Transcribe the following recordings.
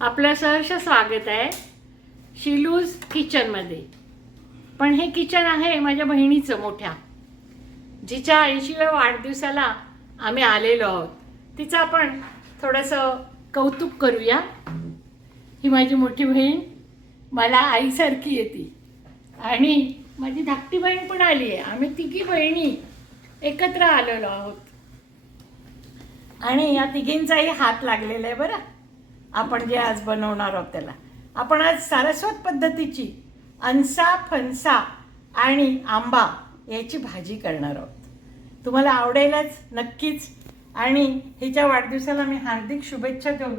आपलं सहर्ष स्वागत आहे शिलूज किचनमध्ये. पण हे किचन आहे माझ्या बहिणीचं मोठ्या, जिच्या 80व्या वाढदिवसाला आम्ही आलेलो आहोत. तिचं आपण थोडंसं कौतुक करूया. ही माझी मोठी बहीण मला आईसारखी येते आणि माझी धाकटी बहीण पण आली आहे. आम्ही तिघी बहिणी एकत्र आलेलो आहोत आणि या तिघींचाही हात लागलेला आहे बरं. आपण जे आज बनवणार आहोत त्याला आपण आज सारस्वत पद्धतीची अनसा, फणसा आणि आंबा याची भाजी करणार आहोत. तुम्हाला आवडेलच नक्कीच. आणि हिच्या वाढदिवसाला मी हार्दिक शुभेच्छा देऊन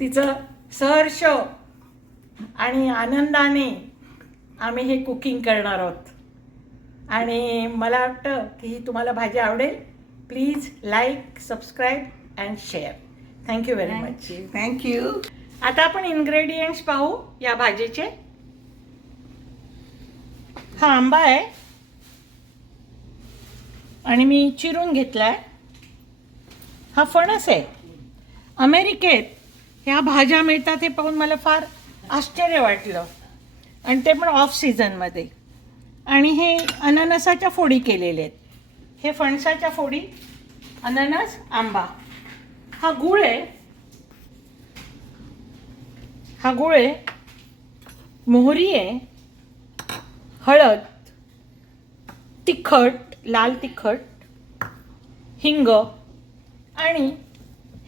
तिचं सहर्ष आणि आनंदाने आम्ही हे कुकिंग करणार आहोत. आणि मला वाटतं की ही तुम्हाला भाजी आवडेल. Please like, subscribe and share. Thank you very much. Thank you. आता आपण इन्ग्रेडियंट्स पाहू या भाजीचे. हा आंबा आहे आणि मी चिरून घेतलाय. हा फणस आहे. अमेरिकेत ह्या भाज्या मिळतात हे पाहून मला फार आश्चर्य वाटलं, आणि ते पण ऑफ सीझनमध्ये. आणि हे अननसाच्या फोडी केलेले आहेत. हे फणसाच्या फोडी, अननस, आंबा. हा गूळ आहे. हा गूळ आहे, मोहरी आहे, हळद, तिखट, लाल तिखट, हिंग आणि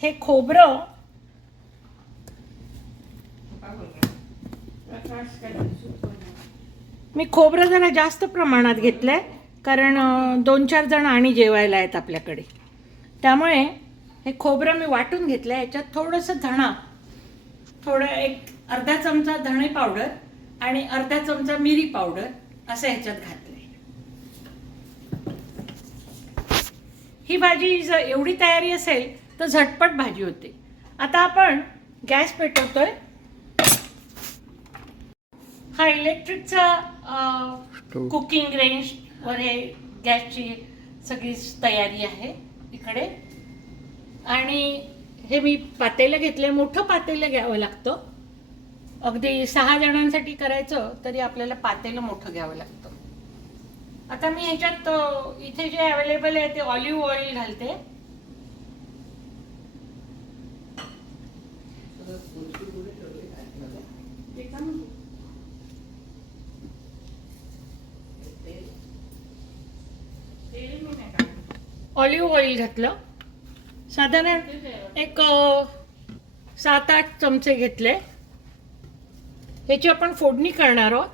हे खोबरं. मी खोबरं जरा जास्त प्रमाणात घेतलंय कारण 2-4 जण आणि जेवायला आहेत आपल्याकडे. त्यामुळे हे खोबरं मी वाटून घेतलं. याच्यात थोडंसं धणा, थोडं एक अर्धा चमचा धणे पावडर आणि अर्धा चमचा मिरी पावडर असं ह्याच्यात घातलंय. ही भाजी जर एवढी तयारी असेल तर झटपट भाजी होते. आता आपण गॅस पेटवतोय. हा इलेक्ट्रिकचा कुकिंग रेंज वर हे गॅसची सगळी तयारी आहे इकडे. आणि हे मी पातेलं घेतलं. मोठं पातेलं घ्यावं लागतं. अगदी 6 जणांसाठी करायचं तरी आपल्याला पातेलं मोठं घ्यावं लागतं. आता मी ह्याच्यात इथे जे अवेलेबल आहे ते ऑलिव्ह ऑइल घालते. ऑलिव्ह ऑइल घातलं. साधारण एक 7-8 चमचे घेतले. ह्याची आपण फोडणी करणार आहोत.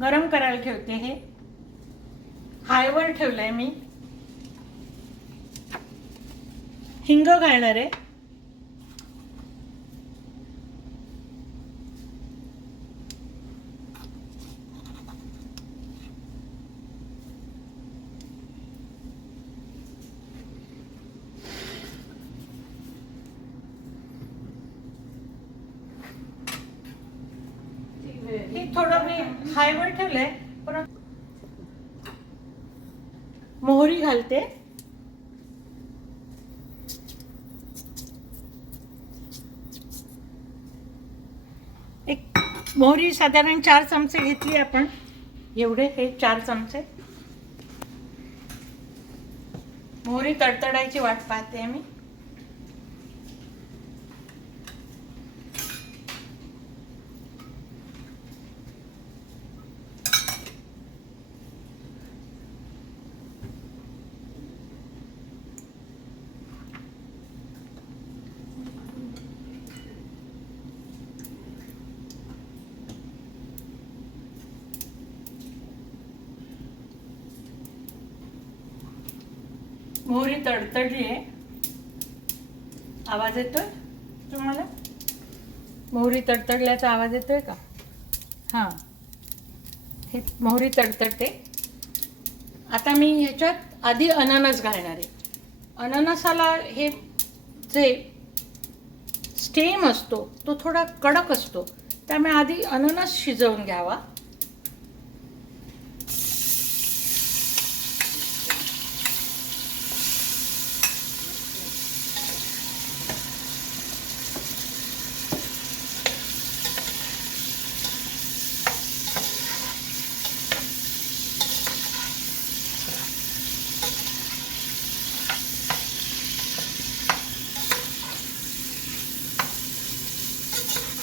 गरम करायला ठेवते. हे हायवर ठेवलंय मी. हिंग घालणार आहे. हे थोडं मी हायवर ठेवलंय. परत मोहरी घालते. एक मोहरी साधारण 4 चमचे घेतली आपण. एवढे हे 4 चमचे. मोहरी तडतडायची वाट पाहते मी. मोहरी तडतडली आहे. आवाज येतोय तुम्हाला? मोहरी तडतडल्याचा आवाज येतोय का? हां, हे मोहरी तडतडते. आता मी ह्याच्यात आधी अननस घालणार आहे. अननसाला हे जे स्टेम असतो तो थोडा कडक असतो, त्यामुळे आधी अननस शिजवून घ्यावा.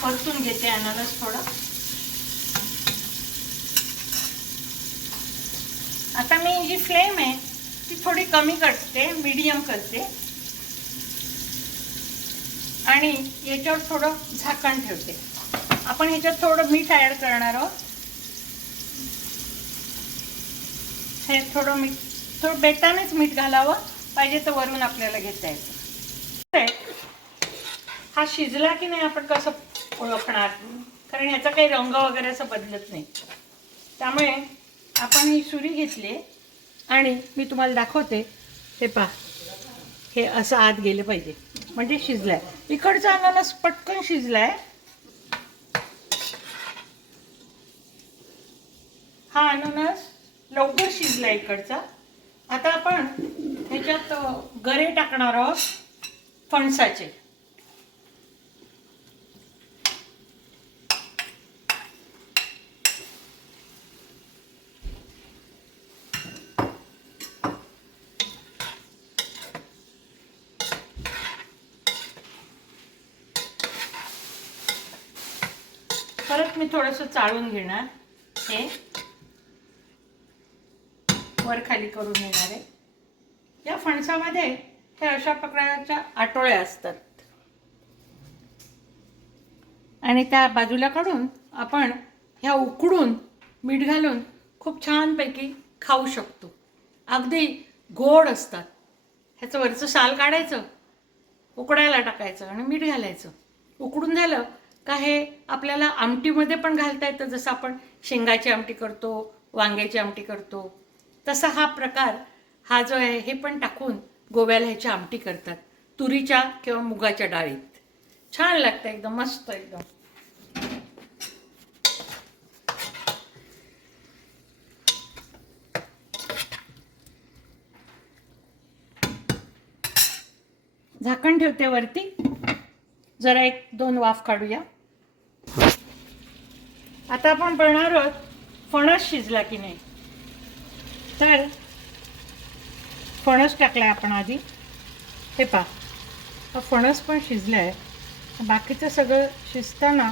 परतून घेते अननस थोडं. आता मी जी फ्लेम आहे ती थोडी कमी करते, मीडियम करते आणि याच्यावर थोडं झाकण ठेवते. आपण ह्याच्यात थोडं मीठ ॲड करणार आहोत. हे थोडं मीठ, थोडं बेटानेच मीठ घालावं, पाहिजे तर वरून आपल्याला घेता येतं. हा शिजला की नाही आपण कसं ओळखणार, कारण ह्याचा काही रंग वगैरे असं बदलत नाही. त्यामुळे आपण ही सुरी घेतली आणि मी तुम्हाला दाखवते. हे पहा, हे असं आत गेलं पाहिजे म्हणजे शिजलाय. इकडचा अननस पटकन शिजलाय. हा अननस लवकर शिजला इकडचा. आता आपण ह्याच्यात गरे टाकणार आहोत फणसाचे. परत मी थोडंसं चाळून घेणार. हे वर खाली करून घेणार आहे. या फणसामध्ये हे अशा प्रकारच्या आटोळ्या असतात आणि त्या बाजूला काढून आपण ह्या उकडून मीठ घालून खूप छानपैकी खाऊ शकतो. अगदी गोड असतात. ह्याचं वरचं साल काढायचं, उकडायला टाकायचं आणि मीठ घालायचं. उकडून झालं का हे आपल्याला आमटीमध्ये पण घालता येतं. जसं आपण शेंगाची आमटी करतो, वांग्याची आमटी करतो, तसा हा प्रकार हा जो आहे हे पण टाकून गोव्याला ह्याची आमटी करतात. तुरीच्या किंवा मुगाच्या डाळीत छान लागतं, एकदम मस्त एकदम. झाकण ठेवते वरती, जरा 1-2 वाफ काढूया. आता आपण बघणार आहोत फणस शिजला की नाही. तर फणस टाकलाय आपण आधी. हे पहा, हा फणस पण शिजला आहे. बाकीचं सगळं शिजताना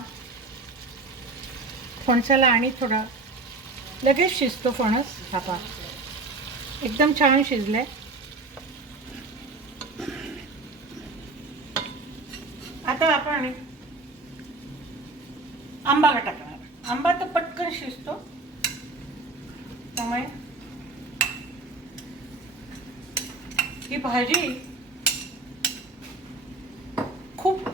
फणसाला आणि थोडा लगेच शिजतो फणस. हा पहा, एकदम छान शिजलाय. आता आपण आंबा टाकणार. आंबा तर पटकन शिजतो, त्यामुळे ही भाजी खूप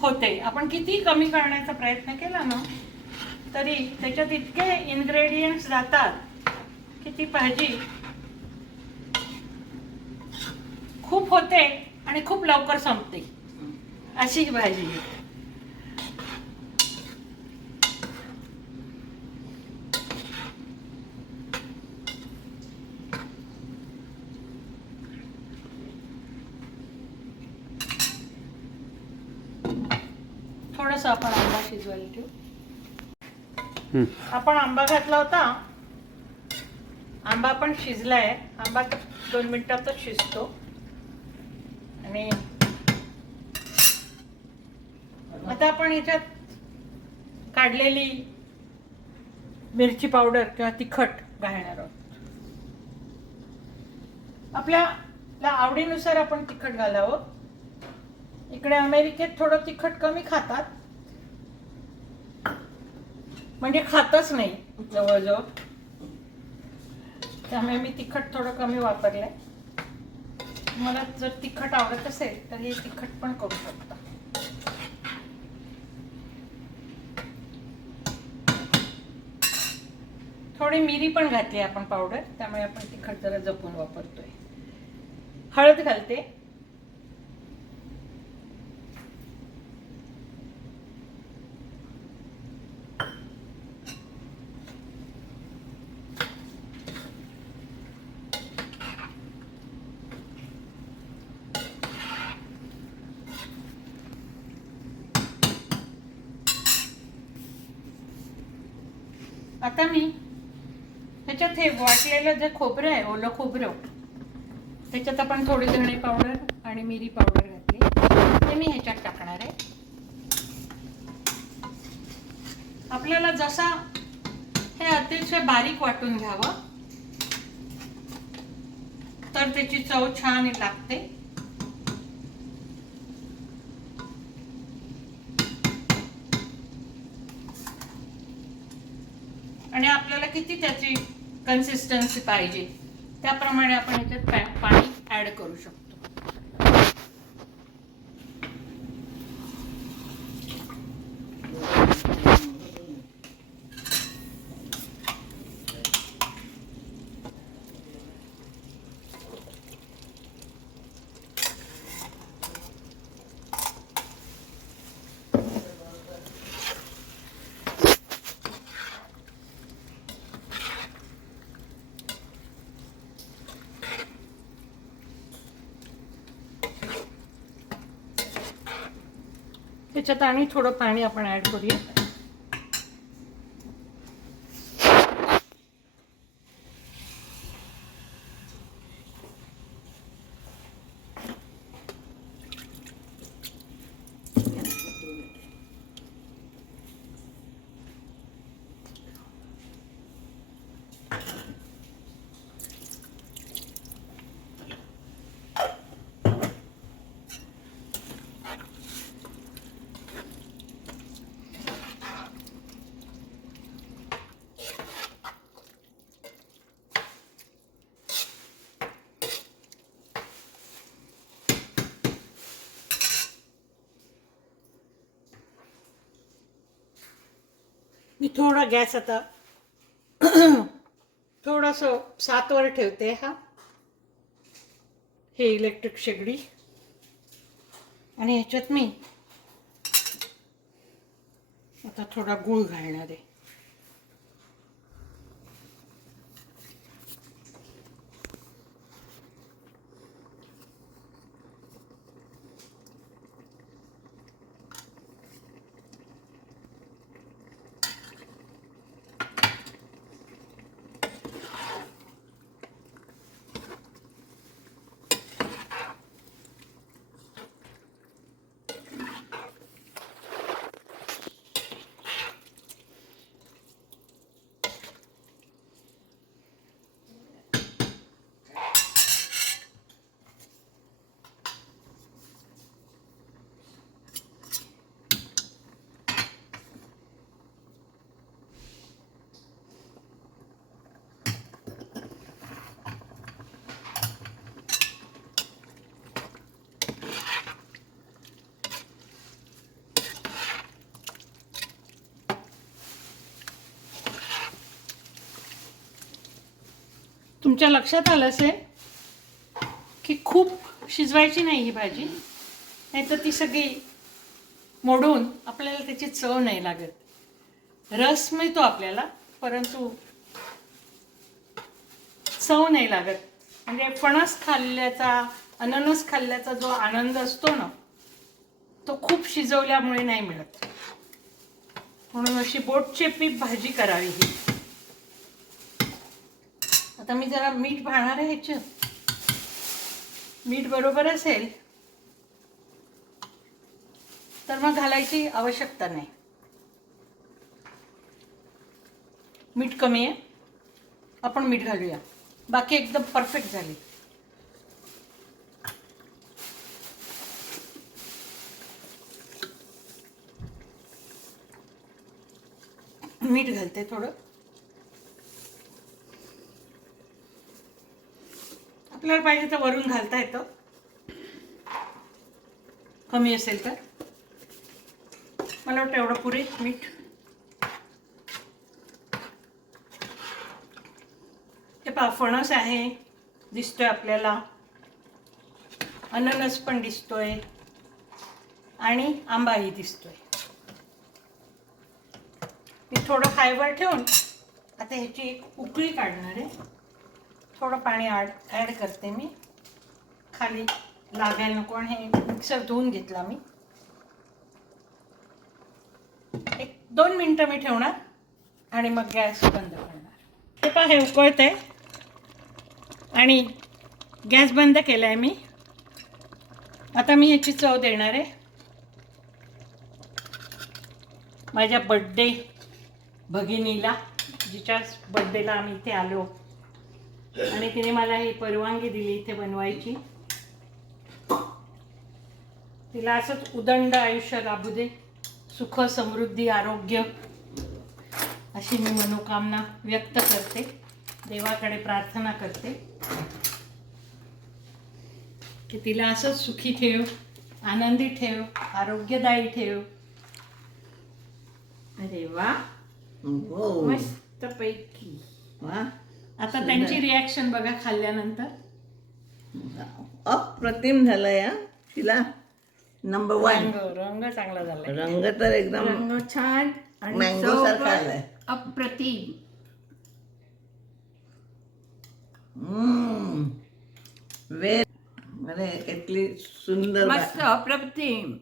होते. आपण किती कमी करण्याचा प्रयत्न केला ना तरी त्याच्यात इतके इन्ग्रेडियंट्स जातात की ती भाजी खूप होते आणि खूप लवकर संपते. अशी ही भाजी. थोडंसं आपण आंबा शिजवायला ठेवू. आपण आंबा घातला होता, आंबा पण शिजलाय. आंबा तर 2 मिनिटातच शिजतो. आणि आता आपण याच्यात काढलेली मिरची पावडर किंवा तिखट घालणार आहोत. आपल्या आवडीनुसार आपण तिखट घालावं. इकडे अमेरिकेत थोडं तिखट कमी खातात, म्हणजे खातच नाही जवळजवळ. त्यामुळे मी तिखट थोडं कमी वापरलंय. मला जर तिखट आवडत असेल तर हे तिखट पण करू शकता. थोडी मिरी पण घातली आपण पावडर, त्यामुळे आपण तिखट जरा जपून वापरतोय. हळद घालते. आता मी त्याच्यात हे वाटलेलं जे खोबरं आहे, ओलं खोबरं, त्याच्यात आपण थोडी धणे पावडर आणि मिरी पावडर घातली. ते मी ह्याच्यात टाकणार आहे. आपल्याला जसा हे अतिशय बारीक वाटून घ्यावं तर त्याची चव छान लागते. आणि आपल्याला किती त्याची कन्सिस्टन्सी पाहिजे त्याप्रमाणे आपण ह्याच्यात पाणी ऍड करू शकतो. त्याच्यात आणि थोडं पाणी आपण ऍड करूया. मी थोडा गॅस आता थोडंसं 7 वर ठेवते. हे इलेक्ट्रिक शेगडी आणि ह्याच्यात मी आता थोडा गूळ घालणार आहे. तुमच्या लक्षात आलं असेल की खूप शिजवायची नाही ही भाजी, नाही तर ती सगळी मोडून आपल्याला त्याची चव नाही लागत. रस मिळतो आपल्याला परंतु चव नाही लागत. म्हणजे फणस खाल्ल्याचा, अननस खाल्ल्याचा जो आनंद असतो ना तो खूप शिजवल्यामुळे नाही मिळत. म्हणून अशी बोटचेपी भाजी करावी ही. आता मी जरा मीठ भाणार आहे ह्याच्यात. मीठ बरोबर असेल तर मग घालायची आवश्यकता नाही. मीठ कमी आहे, आपण मीठ घालूया. बाकी एकदम परफेक्ट झाली. मीठ घालते थोडं. आपल्याला पाहिजे तर वरून घालता येतं, कमी असेल तर. मला वाटतं एवढं पुरे मीठ. हे पहा, फणस आहे दिसतोय आपल्याला, अननस पण दिसतोय आणि आंबाही दिसतोय. मी थोडं हायवर ठेवून आता ह्याची एक उकळी काढणार आहे. थोडं पाणी ॲड करते मी, खाली लागायला नको. आणि हे मिक्सर धुवून घेतला मी. 1-2 मिनटं मी ठेवणार आणि मग गॅस बंद करणार. हे पहा, हे उकळत आहे आणि गॅस बंद केला आहे मी. आता मी ह्याची चव देणार आहे माझ्या बड्डे भगिनीला, जिच्या बड्डेला आम्ही इथे आलो आणि तिने मला ही परवानगी दिली इथे बनवायची. तिला असंच उदंड आयुष्य लाभू दे, सुख समृद्धी आरोग्य अशी मी मनोकामना व्यक्त करते, देवाकडे प्रार्थना करते की तिला असंच सुखी ठेव, आनंदी ठेव, आरोग्यदायी ठेव. अरे वा, मस्त पैकी. आता त्यांची रिॲक्शन बघा खाल्ल्यानंतर. अप्रतिम झालं या शिला. नंबर 1. रंग चांगला झाला, रंग तर एकदम रंग छान आणि मँगो चव सारखा पण आलाय. अप्रतिम. किती सुंदर, मस्त अप्रतिम.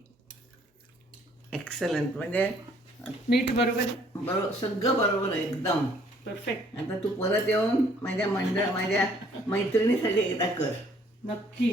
एक्सलंट. म्हणजे मीठ बरोबर, बरोबर, सगळं बरोबर आहे एकदम परफेक्ट. आता तू परत येऊन माझ्या मैत्रिणीसाठी एकदा कर. नक्की.